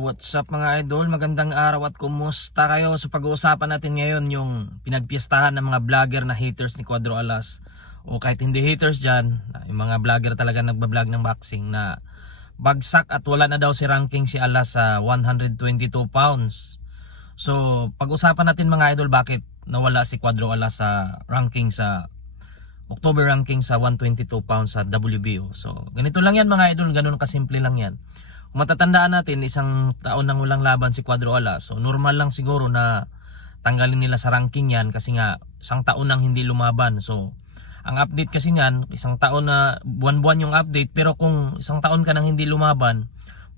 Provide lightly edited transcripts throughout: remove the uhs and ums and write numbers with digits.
What's up mga idol? Magandang araw at kumusta kayo? So pag-uusapan natin ngayon yung pinagpiestahan ng mga vlogger na haters ni Cuadro Alas, o kahit hindi haters dyan, yung mga vlogger talaga nagbablog ng boxing, na bagsak at wala na daw si ranking si Alas sa 122 pounds. So pag-usapan natin mga idol, bakit nawala si Cuadro Alas sa ranking, sa October ranking sa 122 pounds sa WBO. So ganito lang yan mga idol, ganun kasimple lang yan. Kung matatandaan natin, isang taon nang walang laban si Cuadro Alas. So normal lang siguro na tanggalin nila sa ranking yan kasi nga isang taon nang hindi lumaban. So ang update kasi niyan, isang taon na buwan-buwan yung update, pero kung isang taon ka nang hindi lumaban,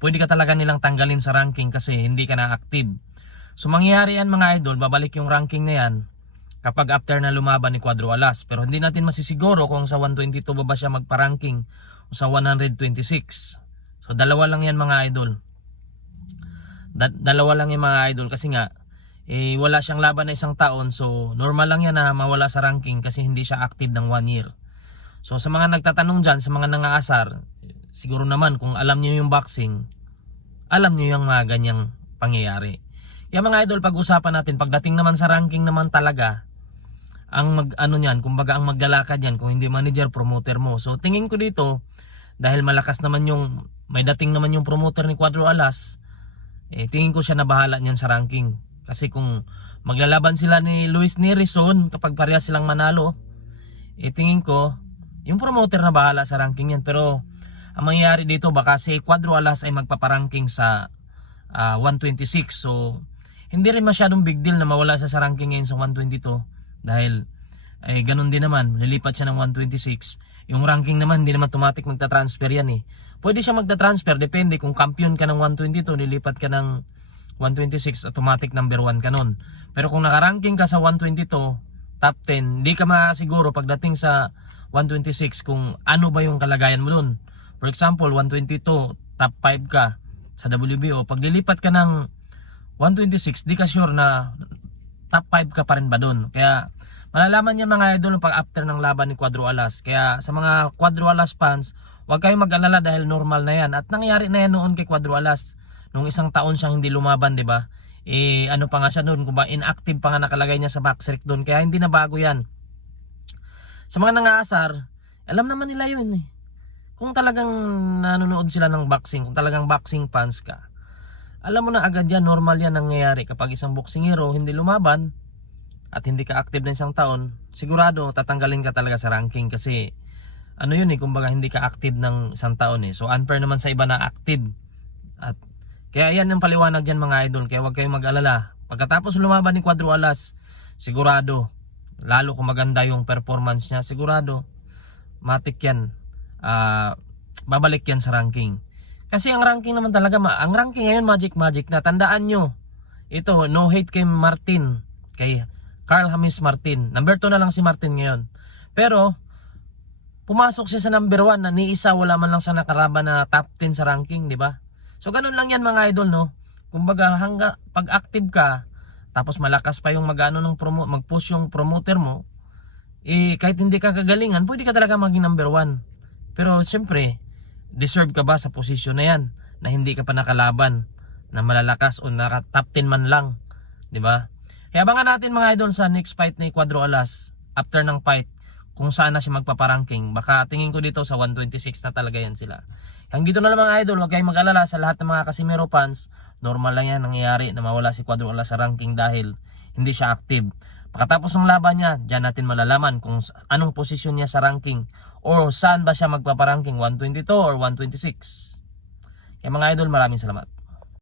pwede ka talaga nilang tanggalin sa ranking kasi hindi ka na active. So mangyayari yan mga idol, babalik yung ranking na yan kapag after na lumaban ni Cuadro Alas. Pero hindi natin masisiguro kung sa 122 ba ba siya magpa-ranking o sa 126. So dalawa lang yan mga idol. Dalawa lang yan mga idol kasi nga wala siyang laban na isang taon. So normal lang yan na mawala sa ranking kasi hindi siya active ng 1 year. So sa mga nagtatanong dyan, sa mga nangaasar, siguro naman kung alam niyo yung boxing, alam niyo yung mga ganyang pangyayari. Kaya mga idol, pag-usapan natin pagdating naman sa ranking naman talaga, ang kumbaga ang maglalakad yan, kung hindi manager, promoter mo. So tingin ko dito, dahil malakas naman yung, may dating naman yung promoter ni Cuadro Alas, tingin ko siya na bahala niyan sa ranking. Kasi kung maglalaban sila ni Luis Nereson, kapag parehas silang manalo, tingin ko yung promoter na bahala sa ranking yan. Pero ang mangyayari dito, baka si Cuadro Alas ay magpaparanking sa 126. So hindi rin masyadong big deal na mawala siya sa ranking ngayon sa 122, dahil ganun din naman, lilipat siya ng 126. Yung ranking naman, hindi naman automatic magta-transfer yan eh. Pwede siya magta-transfer, depende kung champion ka ng 122, lilipat ka ng 126, automatic number 1 ka nun. Pero kung nakaranking ka sa 122, top 10, hindi ka makasiguro pagdating sa 126 kung ano ba yung kalagayan mo dun. For example, 122, top 5 ka sa WBO, pag lilipat ka ng 126, di ka sure na top 5 ka pa rin ba dun. Kaya malalaman niya mga idol pag after ng laban ni Cuadro Alas. Kaya sa mga Cuadro Alas fans, huwag kayong mag-alala dahil normal na yan. At nangyari na yan noon kay Cuadro Alas. Nung isang taon siyang hindi lumaban, di ba? Ano pa nga siya noon, kung ba inactive pa nga nakalagay niya sa box rec doon. Kaya hindi na bago yan. Sa mga nangaasar, alam naman nila yun eh. Kung talagang nanonood sila ng boxing, kung talagang boxing fans ka, alam mo na agad yan, normal yan nangyayari. Kapag isang boxingero hindi lumaban at hindi ka active na isang taon, sigurado tatanggalin ka talaga sa ranking kasi ano yun eh, kumbaga hindi ka active ng isang taon eh. So unfair naman sa iba na active. At kaya yan yung paliwanag dyan mga idol. Kaya huwag kayong mag-alala. Pagkatapos lumaban ni Cuadro Alas, sigurado, lalo kung maganda yung performance niya, sigurado matik yan, babalik yan sa ranking. Kasi ang ranking naman talaga, ang ranking ngayon magic na. Tandaan nyo, ito, no hate kay Martin, kay Carl James Martin. Number 2 na lang si Martin ngayon. Pero pumasok siya sa number 1 na ni isa wala man lang sa nakaraban na top 10 sa ranking, di ba? So ganun lang yan mga idol, no? Kumbaga pag active ka, tapos malakas pa yung mag-push yung promoter mo, kahit hindi ka kagalingan, pwede ka talaga maging number 1. Pero siyempre, deserve ka ba sa posisyon na yan na hindi ka pa nakalaban na malalakas o naka top 10 man lang, di ba? Kaya abangan natin mga idol sa next fight ni Cuadro Alas, after ng fight, kung saan na siya magpaparanking. Baka tingin ko dito sa 126 na talaga yan sila. Hanggang dito na lang mga idol, huwag kayong mag-alala sa lahat ng mga Casimero fans. Normal lang yan nangyayari na mawala si Cuadro Alas sa ranking dahil hindi siya active. Pagkatapos ng laban niya, dyan natin malalaman kung anong posisyon niya sa ranking o saan ba siya magpaparanking, 122 or 126. Kaya mga idol, maraming salamat.